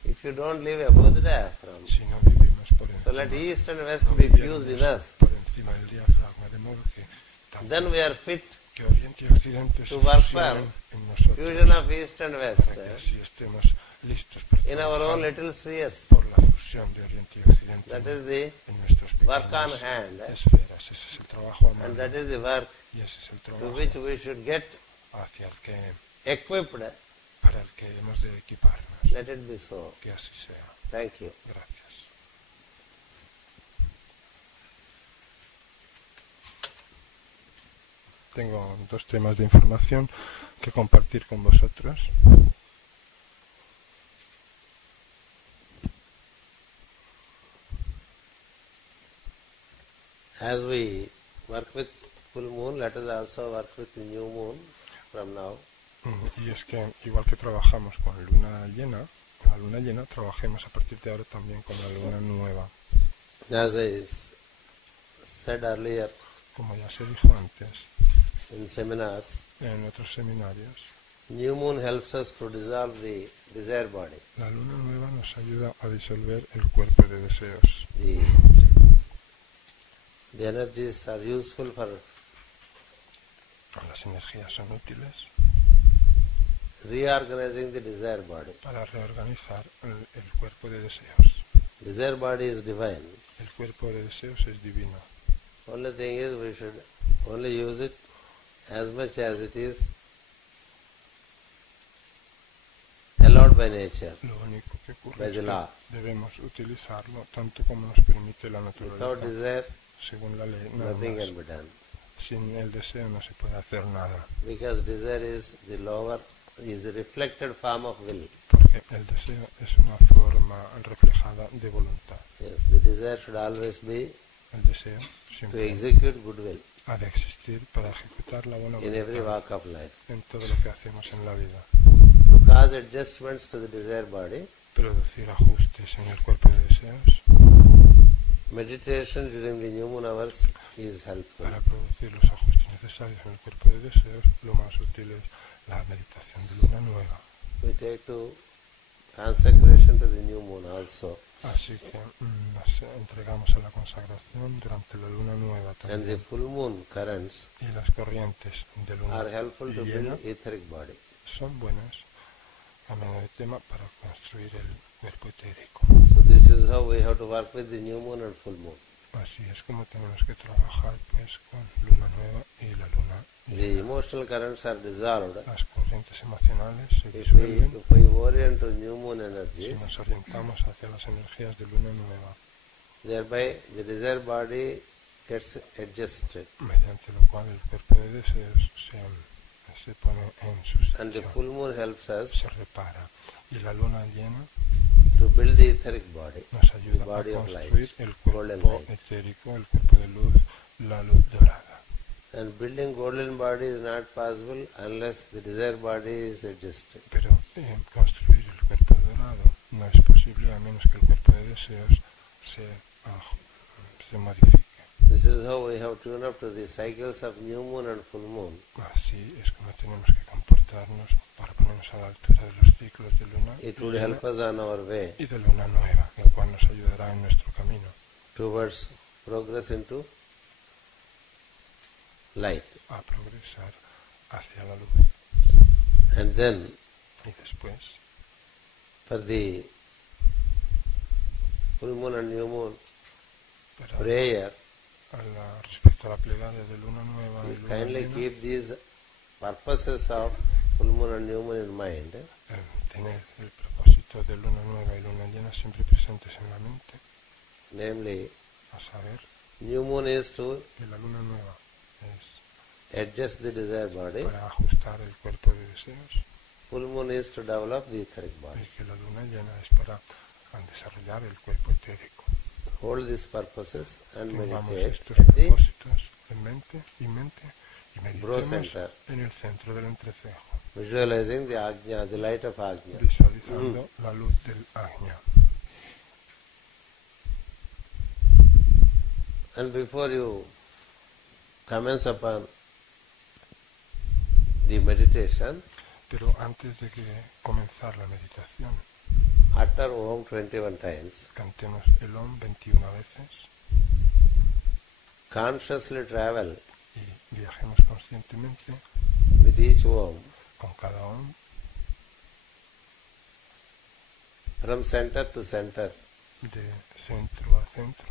if you don't live above the diaphragm. si no vivimos por So encima, let East and West no be viviéramos fused in us. por encima del diafragma, de modo que Then también we are fit que Oriente y Occidente se to work fusionen for en nosotros, fusion of East and West para que así estemos listos in para our own trabajar little spheres. por la fusión de Oriente y Occidente That is the en nuestros work on pequeños hand. esferas. Ese es el trabajo a mano, And that is the work y ese es el to trabajo which we should get hacia el que, equipped. para el que hemos de equiparnos. Let it be so. Que así sea. Thank you. Gracias. Tengo dos temas de información que compartir con vosotros. As we work with full moon, let us also work with the new moon from now. Y es que igual que trabajamos con la luna llena, trabajemos a partir de ahora también con la luna nueva. As I said earlier Como ya se dijo antes in seminars, en otros seminarios, new moon helps us to dissolve the desire body. la luna nueva nos ayuda a disolver el cuerpo de deseos. The energies are useful for Las energías son útiles reorganizing the desire body. para reorganizar el cuerpo de deseos. Desire body is divine. El cuerpo de deseos es divino. Only thing is we should only use it as much as it is allowed by nature, Lo único que ocurre by es the que law. debemos utilizarlo tanto como nos permite la Without naturaleza, desire, según la ley. Nada nothing más. can be done. Sin el deseo no se puede hacer nada, Because desire is the reflected form of will. porque el deseo es una forma reflejada de voluntad. Yes, the desire should always be El deseo to siempre execute good will ha de existir para ejecutar la buena in every voluntad walk of life. en todo lo que hacemos en la vida. To cause adjustments to the desire body, Producir ajustes en el cuerpo de deseos, meditation during the new moon hours is helpful. para producir los ajustes necesarios en el cuerpo de deseos, lo más útil es la meditación de luna nueva. We take to consecration to the new moon also. Así que nos entregamos a la consagración durante la luna nueva también. And the full moon currents y las corrientes de luna are helpful to build etheric body. Son buenas, cambiando de tema, para construir el cuerpo etérico. So this is how we have to work with the new moon and full moon. Así es como tenemos que trabajar pues con luna nueva y la luna llena. The emotional currents are dissolved. Las corrientes emocionales se disuelven. If we orient to new moon energies, si nos orientamos hacia las energías de luna nueva, thereby the desired body gets adjusted. Mediante lo cual el cuerpo de deseos se pone en su sitio. And the full moon helps us se repara. Y la luna llena to build the etheric body, nos ayuda a construir el cuerpo etérico, el cuerpo de luz, la luz dorada. And building golden body is not possible unless the desired body is adjusted. Pero construir el cuerpo dorado no es posible a menos que el cuerpo de deseos se modifique. This is how we have tuned up to the cycles of new moon and full moon. Así es como tenemos que comportarnos para ponernos a la altura de los ciclos de luna It will help us on our way y de luna nueva, el cual nos ayudará en nuestro camino towards progress into light. A progresar hacia la luz. And then, y después, for the full moon and new moon prayer, respecto a la plegaria de luna nueva y luna kindly llena, keep these purposes of full moon and new moon in mind. Tener el propósito de luna nueva y luna llena siempre presentes en la mente. Namely, a saber, new moon is to que la luna nueva es adjust the desired body. Para ajustar el cuerpo de deseos. Full moon is to develop the etheric body. Y que la luna llena es para desarrollar el cuerpo etérico. Hold these purposes and meditate estos propósitos en mente y meditemos en el centro del entrecejo. Visualizing the Ajna, the light of Ajna. Visualizando la luz del Ajna. And before you commence upon the meditation, pero antes de que comenzar la meditación, utter Om 21 times. Cantemos el Om 21 veces. Consciously travel. Y viajemos conscientemente. With each Om. Con cada Om. From center to center. De centro a centro.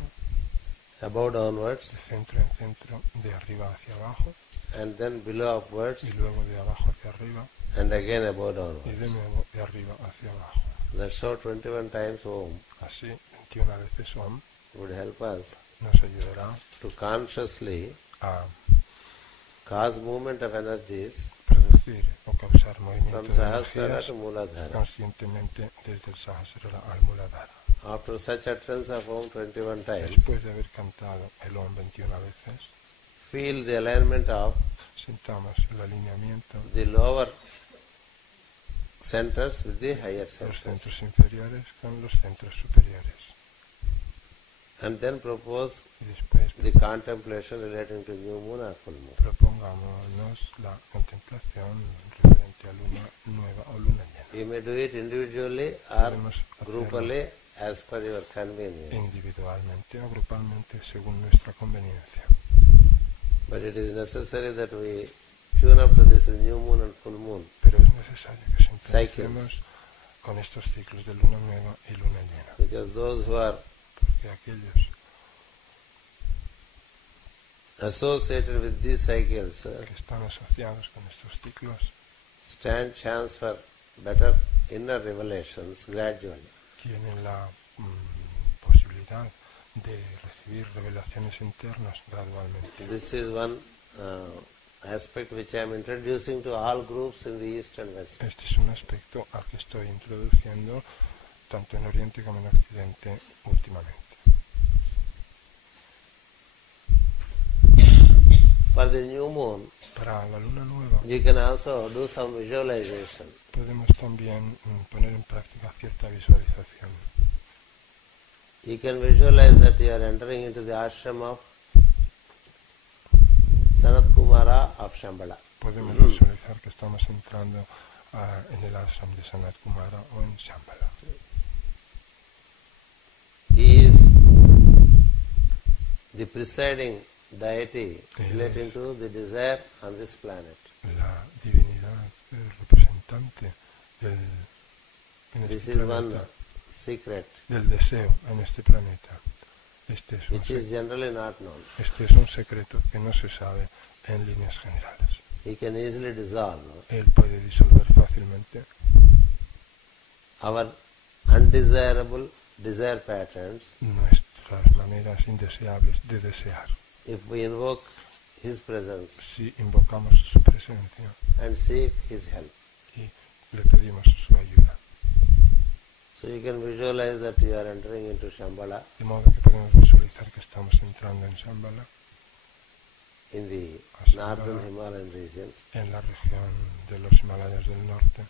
Above downwards. De centro en centro, de arriba hacia abajo. And then below upwards. Y luego de abajo hacia arriba. And again above downwards. Y de nuevo de arriba hacia abajo. That's how 21 times Om. Así, 21 veces Om. Would help us. Nos ayudará. To consciously. Cause movement of energies. Producir o causar movimiento from de Sahasrara energías to Muladhara. Conscientemente desde el Sahasrara al Muladhara. After such utterance of Om 21 times. Después de haber cantado el Om 21 veces. Feel the alignment of. Sintamos el alineamiento. The lower centers with the higher centers. Los centros inferiores con los centros superiores. And then propose después, the contemplation relating to new moon or full moon. Propongámonos la contemplación referente a luna nueva o luna llena. You may do it individually or groupally as per your convenience. Individualmente o grupalmente según nuestra conveniencia. But it is necessary that we tune up to this new moon and full moon. Pero es necesario que sintonicemos con estos ciclos de luna nueva y luna llena. Because those who are porque aquellos associated with these cycles que están asociados con estos ciclos stand chance for better inner revelations gradually. Tienen la posibilidad de recibir revelaciones internas gradualmente. This is one aspect which I am introducing to all groups in the East and West. Este es un aspecto al que estoy introduciendo tanto en Oriente como en Occidente últimamente. For the new moon, para la luna nueva, you can also do some visualization. Podemos también poner en práctica cierta visualización. You can visualize that you are entering into the ashram of Sanat Kumara of Shambhala. Podemos visualizar que estamos entrando en el ashram de Sanat Kumara o en Shambhala. he is the presiding deity relating to the desire on this planet. La divinidad representante This is one secret del deseo en este planeta. Which is generally not known. Este es un secreto que no se sabe en líneas generales. He can easily dissolve. Él puede disolver fácilmente our undesirable desire patterns. Nuestras maneras indeseables de desear. If we invoke His presence. Si invocamos su presencia. And seek His help. Y le pedimos su ayuda. So you can visualize that you are entering into Shambhala. De modo que podemos visualizar que estamos entrando en Shambhala. In the northern Himalayan regions. En la región de los Himalayas del norte.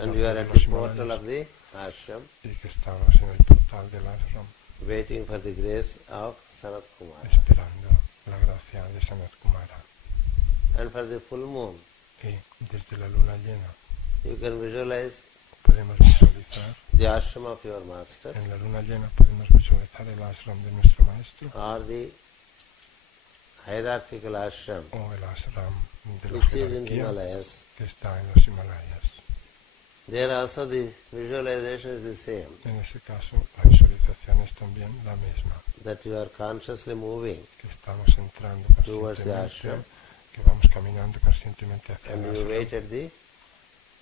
And you are at the portal of the ashram. Y que estamos en el portal del ashram. Waiting for the grace of Sanat Kumara. Esperando la gracia de Sanat Kumara. And for the full moon. Y desde la luna llena. You can visualize. Podemos visualizar the ashram of your master. En la luna llena podemos visualizar el ashram de nuestro maestro. Or the hierarchical ashram. O el ashram de la which is in Himalayas. Que está en los Himalayas. There also the visualization is the same. En ese caso la visualización es también la misma. That you are consciously moving. Que estamos entrando towards the ashram. Que vamos caminando conscientemente hacia el ashram. And you wait at the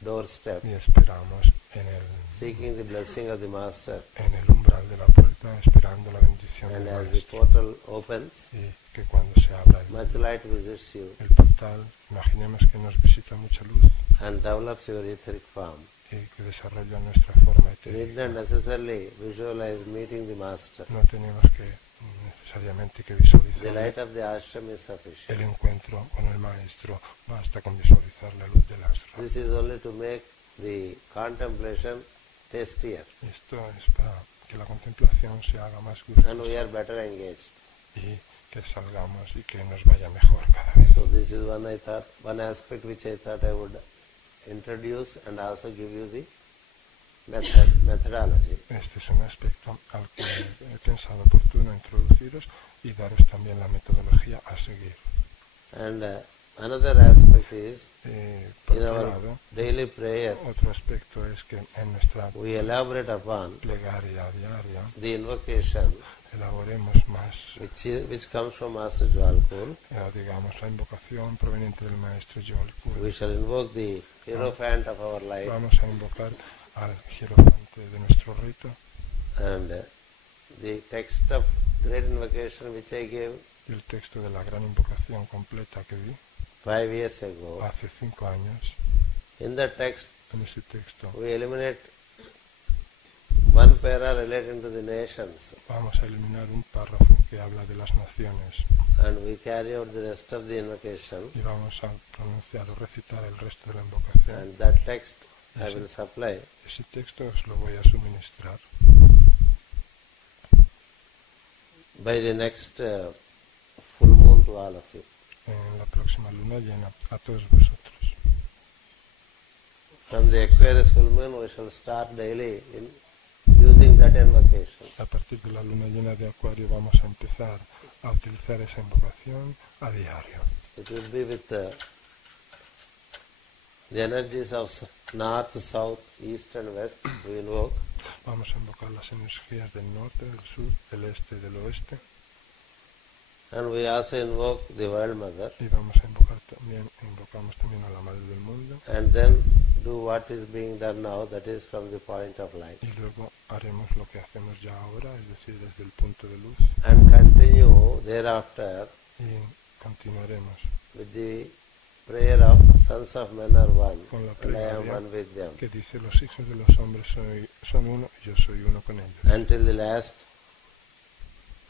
doorstep. Y esperamos en el seeking the blessing of the master. En el umbral de la puerta esperando la bendición and del as maestro. The portal opens. Y que cuando se abra much light visits you. El portal, imaginemos que nos visita mucha luz. And develops your etheric form. Y que desarrolla nuestra forma etérea. Need not necessarily visualize meeting the master. No tenemos que necesariamente que visualizar. The light of the ashram is sufficient. El encuentro con el maestro basta con visualizar la luz del ashram. This is only to make the contemplation tastier. Esto es para que la contemplación se haga más gustosa. And we are better engaged. Y que salgamos y que nos vaya mejor cada vez. So this is one aspect which I thought I would introduce and also give you the methodology. Este es un aspecto al que he pensado oportuno introduciros y daros también la metodología a seguir. And another aspect is in our daily prayer. Otro aspecto es que en nuestra we elaborate upon plegaria diaria. The invocation. Elaboremos más. Which comes from Master Jwalkul. Digamos la invocación proveniente del maestro Jwalkul. We shall invoke the hierophant of our life. Vamos a invocar al hierofante de nuestro rito. And the text of great invocation which I gave. El texto de la gran invocación completa que di. 5 years ago. Hace 5 años. In that text. En ese texto. We eliminate one para relating to the nations. Vamos a eliminar un párrafo que habla de las naciones. And we carry out the rest of the invocation. Y vamos a pronunciar o recitar el resto de la invocación. And that text I will supply. Ese texto os lo voy a suministrar. By the next full moon to all of you. En la próxima luna llena a todos vosotros. From the Aquarius full moon we shall start daily in using that invocation. A partir de la luna llena de Acuario vamos a empezar a utilizar esa invocación a diario. It will be with the energies of north, south, east and west we invoke. Vamos a invocar las energías del norte, del sur, del este y del oeste. And we also invoke the World Mother. Y vamos a invocamos también a la Madre del Mundo. And then do what is being done now, that is from the point of light. Y luego haremos lo que hacemos ya ahora, es decir, desde el punto de luz. And continue thereafter. Y continuaremos. With the prayer of sons of men are one. Con la and I am one with them. Que dice los hijos de los hombres son uno y yo soy uno con ellos. Until the last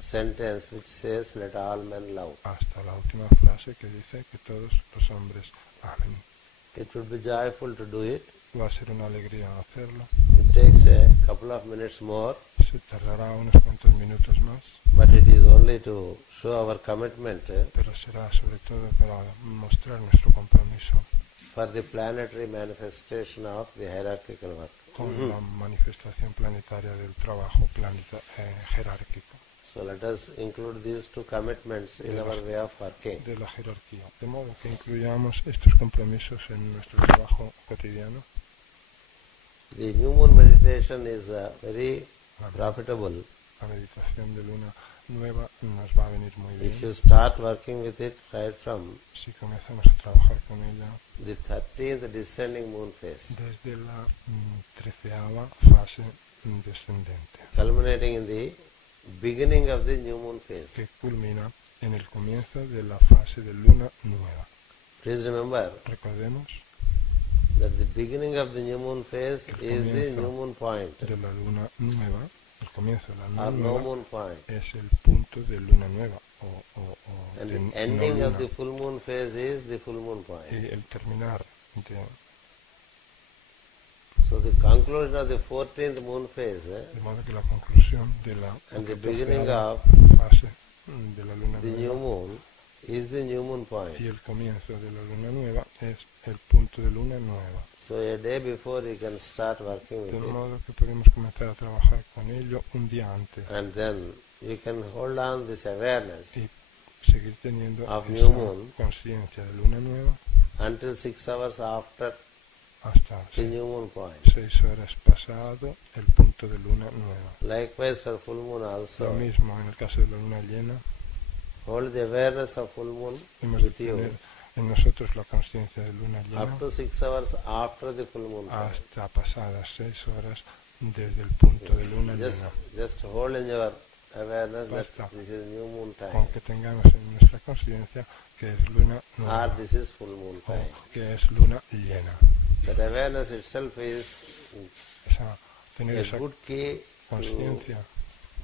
sentence which says let all men love. Hasta la última frase que dice que todos los hombres amen. It would be joyful to do it. Va a ser una alegría hacerlo. It takes a couple of minutes more. Se tardará unos cuantos minutos más. But it is only to show our commitment. Pero será sobre todo para mostrar nuestro compromiso. For the planetary manifestation of the hierarchical work. con la manifestación planetaria del trabajo jerárquico. So let us include these two commitments in our way of working. De la jerarquía, de modo que incluyamos estos compromisos en nuestro trabajo cotidiano. The new moon meditation is very profitable. La meditación de luna nueva nos va a venir muy bien. If you start working with it right from si comenzamos a trabajar con ella the 13th descending moon phase, desde la 13ª fase descendente, culminating in the beginning of the new moon phase, que culmina en el comienzo de la fase de luna nueva. Please remember, recordemos that the beginning of the new moon phase is the new moon point. De la luna nueva, el comienzo de la luna nueva no moon point. Es el punto de luna nueva. And the ending no of the full moon phase is the full moon point. Y el terminar de... So the conclusion of the 14th moon phase, de modo que la conclusión de la and the beginning of fase de la luna the nueva, new moon is the new moon point. Y el comienzo de la luna nueva es el punto de luna nueva. So a day before you can start working with de it. modo que podemos comenzar a trabajar con ello un día antes. And then you can hold on this awareness y seguir teniendo of esa new moon conciencia de luna nueva until 6 hours after hasta the new moon point. 6 horas pasado el punto de luna nueva. Likewise for full moon also. Lo mismo en el caso de la luna llena. Hold the awareness of full moon with you. En nosotros la conciencia de luna llena. Up to 6 hours after the full moon point. Hasta pasadas 6 horas desde el punto de luna llena. Just hold in your awareness that this is new moon time. Con que tengamos en nuestra conciencia que es luna nueva. Or this is full moon time. Que es luna llena. That awareness itself is tener a esa good key conciencia.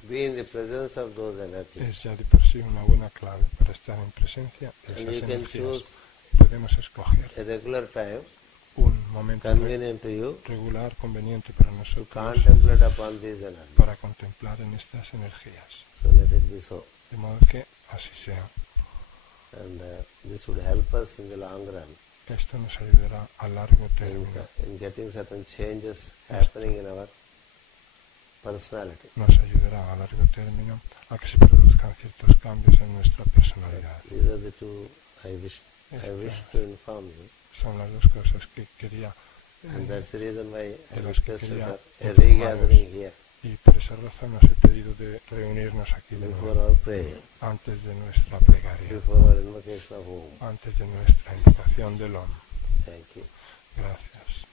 Be in the presence of those energies. Es ya de por sí una buena clave para estar en presencia de esas energías. Podemos escoger a regular time, un momento convenient to you, regular, conveniente para nosotros, to contemplate upon these energies. Para contemplar en estas energías. So let it be so. De modo que así sea. And this would help us in the long run. Esto nos ayudará a largo término. In getting certain changes happening in our personality. Nos ayudará a largo término a que se produzcan ciertos cambios en nuestra personalidad. These are the two I wish to inform you. Son las dos cosas que quería. And that's the reason why I requested for a regathering here. Y por esa razón nos he pedido de reunirnos aquí de nuevo, antes de nuestra plegaria, antes de nuestra invocación del OM. Thank you. Gracias.